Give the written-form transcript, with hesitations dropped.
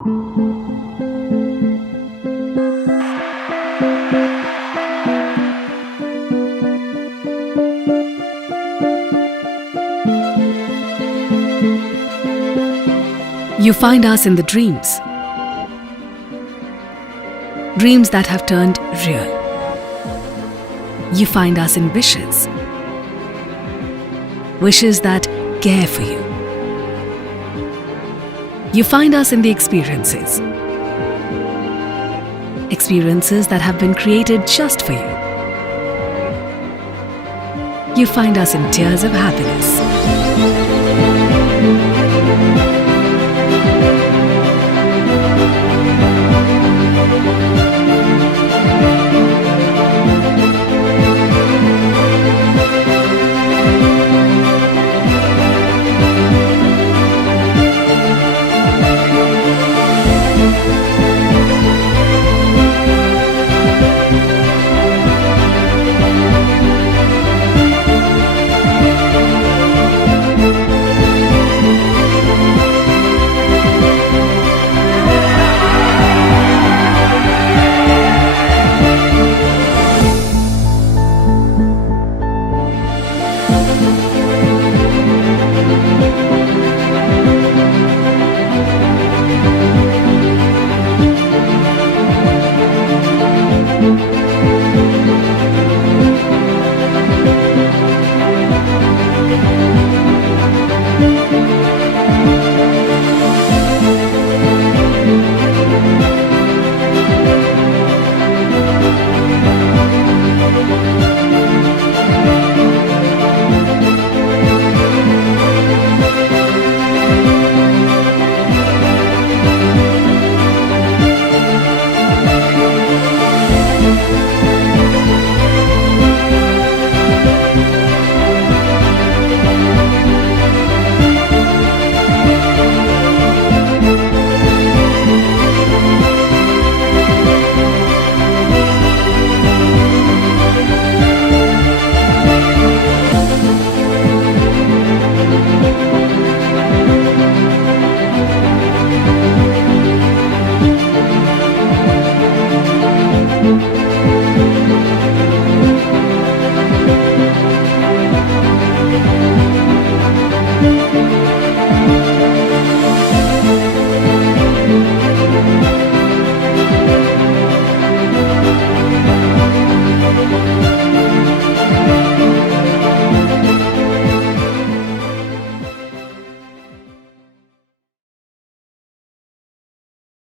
You find us in the dreams. Dreams that have turned real. You find us in wishes. Wishes that care for you. You find us in the experiences. Experiences that have been created just for you. You find us in tears of happiness.